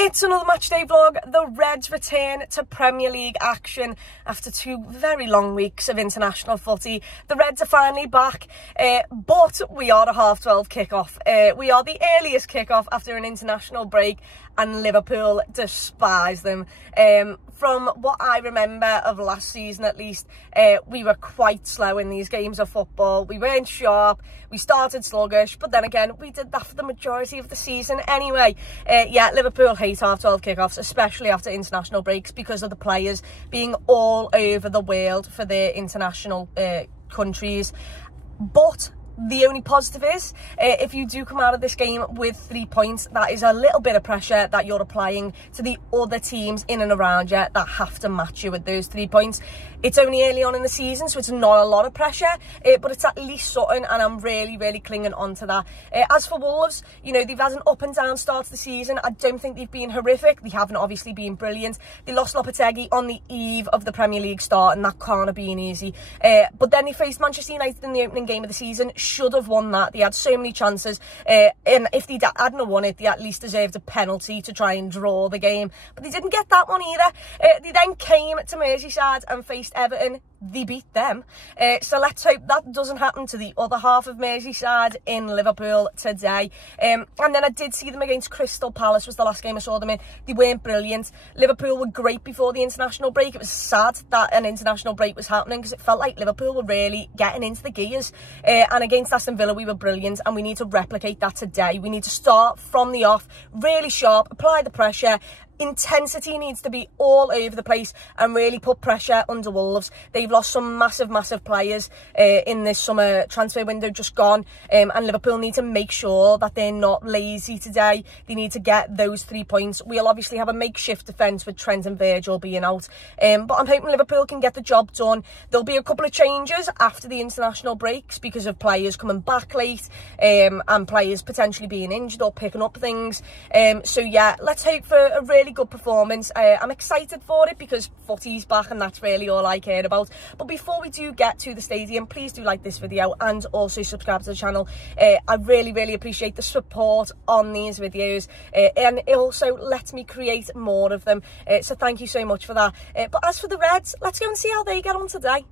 It's another Matchday vlog. The Reds return to Premier League action after 2 very long weeks of international footy. The Reds are finally back, but we are a 12:30 kickoff. We are the earliest kickoff after an international break, and Liverpool despise them. From what I remember of last season at least, we were quite slow in these games of football. We weren't sharp, we started sluggish, but then again, we did that for the majority of the season anyway. Yeah, Liverpool hate 12:30 kickoffs, especially after international breaks, because of the players being all over the world for their international countries. But the only positive is, if you do come out of this game with 3 points, that is a little bit of pressure that you're applying to the other teams in and around you that have to match you with those 3 points. It's only early on in the season, so it's not a lot of pressure, but it's at least something, and I'm really clinging on to that. As for Wolves, you know, they've had an up and down start to the season. I don't think they've been horrific. They haven't obviously been brilliant. They lost Lopetegui on the eve of the Premier League start, and that can't have been easy. But then they faced Manchester United in the opening game of the season. Should have won that. They had so many chances, and if they hadn't won it, they at least deserved a penalty to try and draw the game, but they didn't get that one either. They then came to Merseyside and faced Everton. They beat them, so let's hope that doesn't happen to the other half of Merseyside in Liverpool today. And then I did see them against Crystal Palace, was the last game I saw them in. They weren't brilliant. Liverpool were great before the international break. It was sad that an international break was happening, because it felt like Liverpool were really getting into the gears, and against Aston Villa we were brilliant, and we need to replicate that today. We need to start from the off, really sharp, apply the pressure. Intensity needs to be all over the place and really put pressure under Wolves. They've lost some massive players in this summer transfer window just gone, and Liverpool need to make sure that they're not lazy today. They need to get those 3 points. We'll obviously have a makeshift defence with Trent and Virgil being out, but I'm hoping Liverpool can get the job done. There'll be a couple of changes after the international breaks because of players coming back late, and players potentially being injured or picking up things. So yeah, let's hope for a really good performance. I'm excited for it because footy's back, and that's really all I care about. But before we do get to the stadium, please do like this video and also subscribe to the channel. I really appreciate the support on these videos, and it also lets me create more of them, so thank you so much for that. But as for the Reds, let's go and see how they get on today.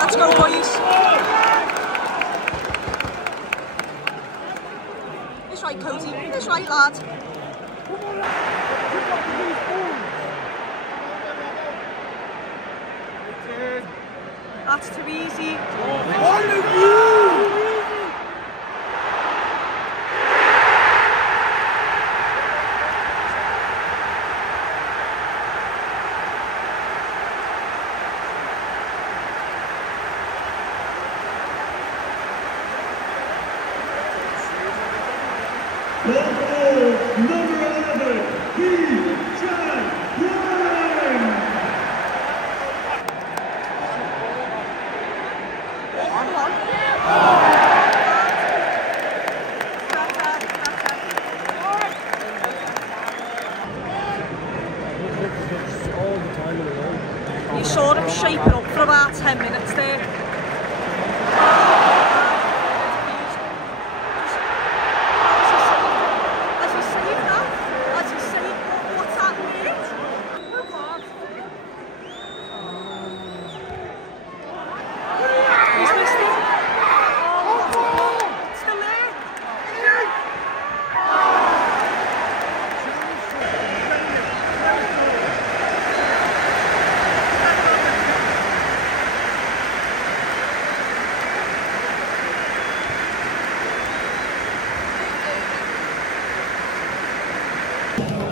Let's go, boys. That's right, Cody. That's right, lad. That's too easy. Number 11, you saw him shaping up for about 10 minutes there.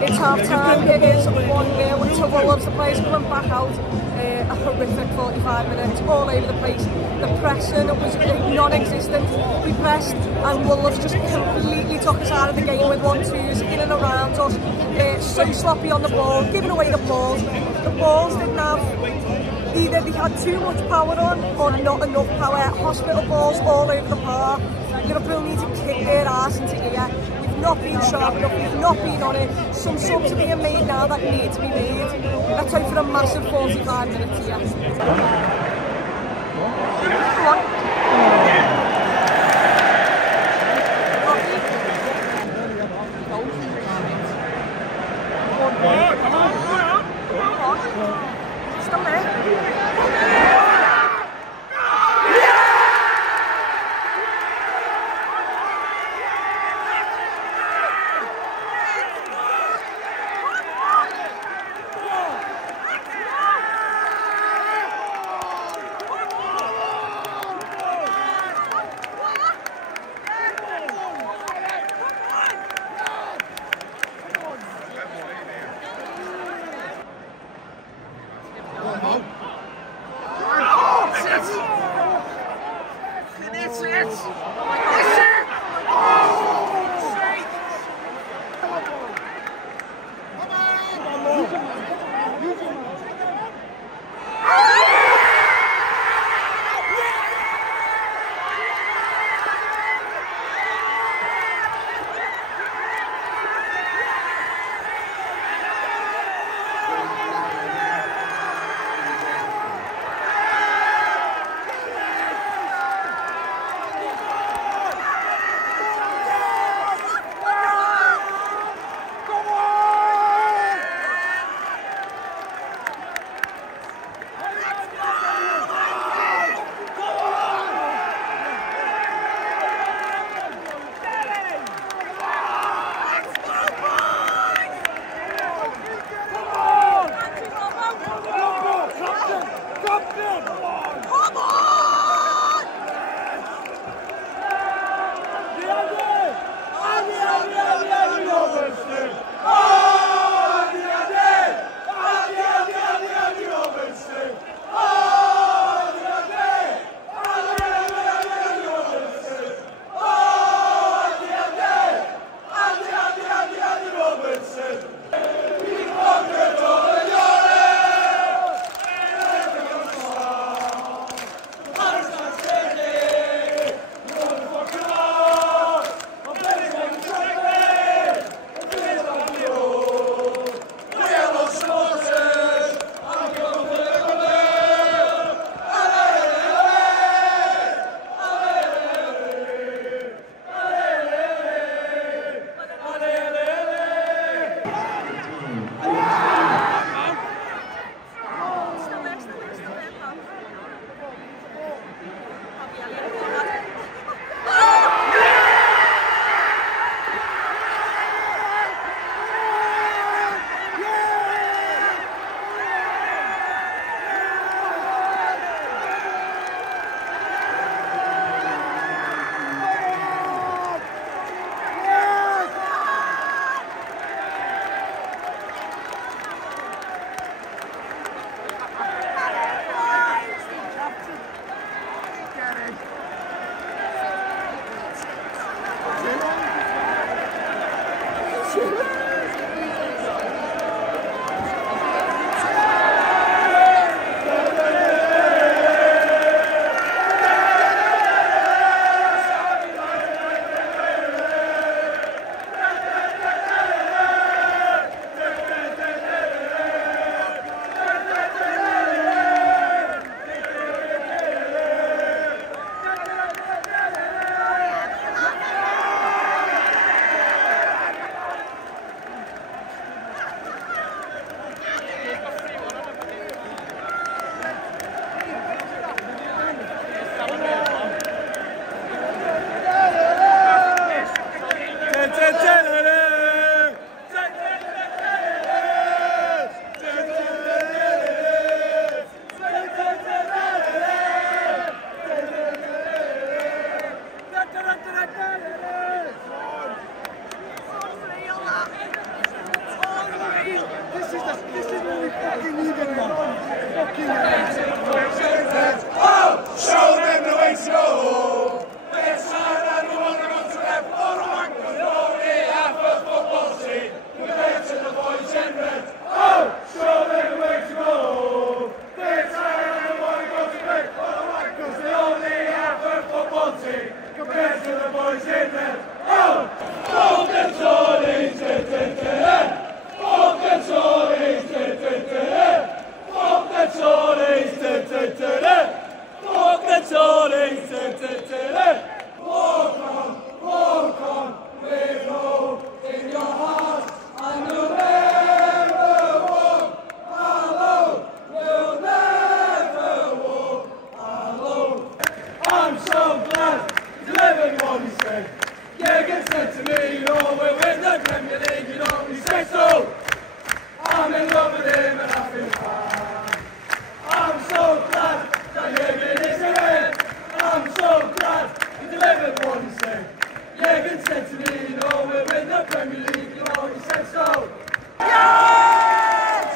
It's half-time, it is 1-0 to Wolves. The players coming back out, a horrific 45 minutes, all over the place. The pressing was non-existent. We pressed and Wolves just completely took us out of the game with 1-2s in and around us. So sloppy on the ball, giving away the balls. The balls didn't have, either they had too much power on or not enough power. Hospital balls all over the park. Liverpool need to kick their arse into gear. We've not been sharp enough, we've not been on it. Some subs are being made now that need to be made. Let's hope for a massive 45 minutes here. Come on. Still there. Show them the way to go. Their side and the one going to left. All the wankers know they have a football team compared to the boys in red. Oh, show them the way to go. Their side and the one going to left. All the wankers they only have a football team compared to the boys in red. Oh, oh, the Tories, oh, the Tories, oh, the Tories, walk the Tories, walk on, with hope in your heart, and you'll never walk alone, you'll never walk alone. I'm so glad you delivered what he said. Jürgen said to me, you know, we'll win the Premier League, you know, he said so. I'm in love with him and I feel fine. I'm so glad that Jürgen is ahead. I'm so glad he delivered what he said. Jürgen said to me, you know, we'll win the Premier League, you know, he said so. Yes!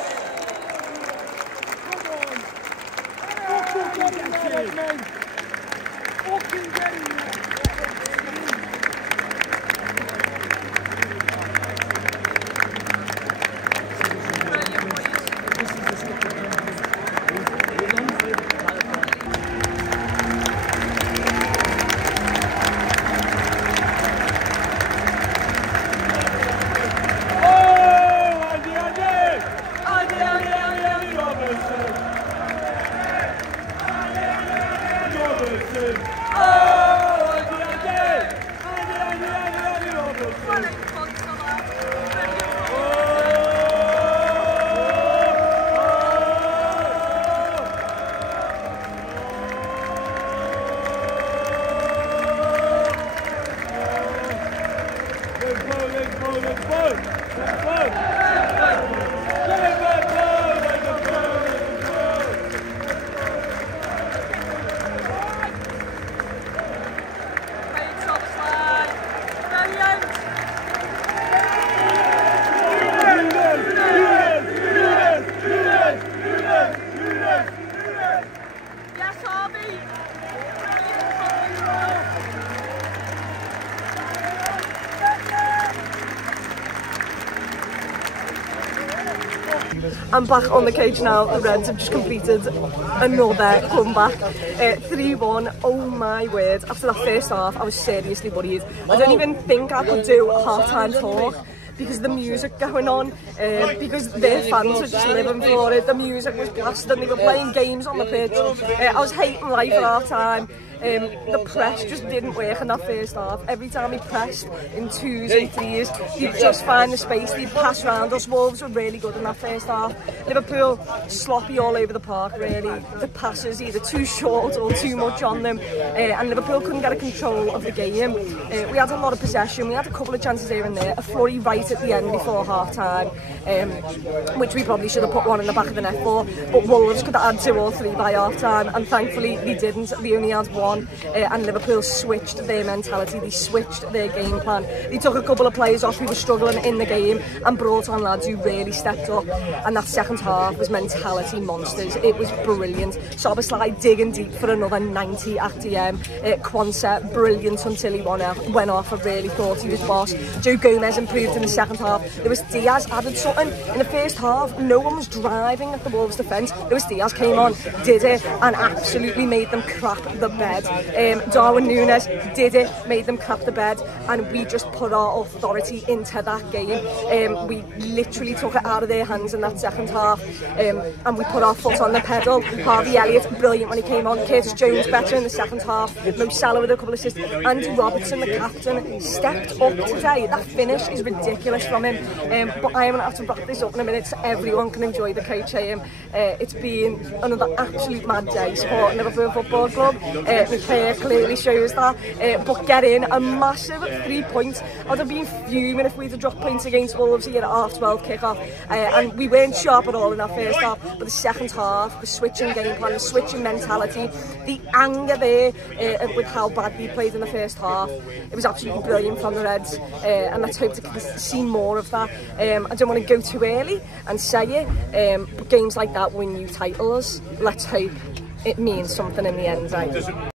Fucking get him, mate. I'm back on the cage now. The Reds have just completed another comeback. 3-1, oh my word. After that first half, I was seriously worried. I don't even think I could do a half-time talk because of the music going on, because their fans were just living for it. The music was blasting, they were playing games on the pitch. I was hating life at half-time. The press just didn't work in that first half. Every time he pressed in 2s and 3s, he'd just find the space, he'd pass round us. Wolves were really good in that first half. Liverpool, sloppy all over the park really. The passes either too short or too much on them, and Liverpool couldn't get a control of the game. We had a lot of possession, we had a couple of chances here and there, a flurry right at the end before half time, which we probably should have put one in the back of the net for, but Wolves could have had 2 or 3 by half time, and thankfully they didn't. They only had 1. And Liverpool switched their mentality, they switched their game plan. They took a couple of players off who were struggling in the game and brought on lads who really stepped up, and that second half was mentality monsters. It was brilliant. Soberslide digging deep for another 90 at DM. Quansah brilliant until he went off. I really thought he was boss. Joe Gomez improved in the second half. Lewis Diaz added something. In the first half, no one was driving at the Wolves defence. Lewis Diaz came on, did it, and absolutely made them crap the bed. Darwin Núñez did it, made them crap the bed, and we just put our authority into that game. We literally took it out of their hands in that second half, and we put our foot on the pedal. Harvey Elliott, brilliant when he came on. Curtis Jones better in the second half. Mo Salah with a couple of assists. Andy Robertson, the captain, stepped up today. That finish is ridiculous from him. But I am going to have to wrap this up in a minute so everyone can enjoy the coach game. It's been another absolute mad day supporting Liverpool Football Club. my hair clearly shows that. But get in a massive 3 points. I'd have been fuming if we'd have dropped points against Wolves here at half-12 kick-off. And we weren't sharp at all in that first half, but the second half, the switching game plan, the switching mentality, the anger there with how badly we played in the first half, it was absolutely brilliant from the Reds, and let's hope to see more of that. I don't want to go too early and say it, but games like that win you titles. Let's hope it means something in the end, right?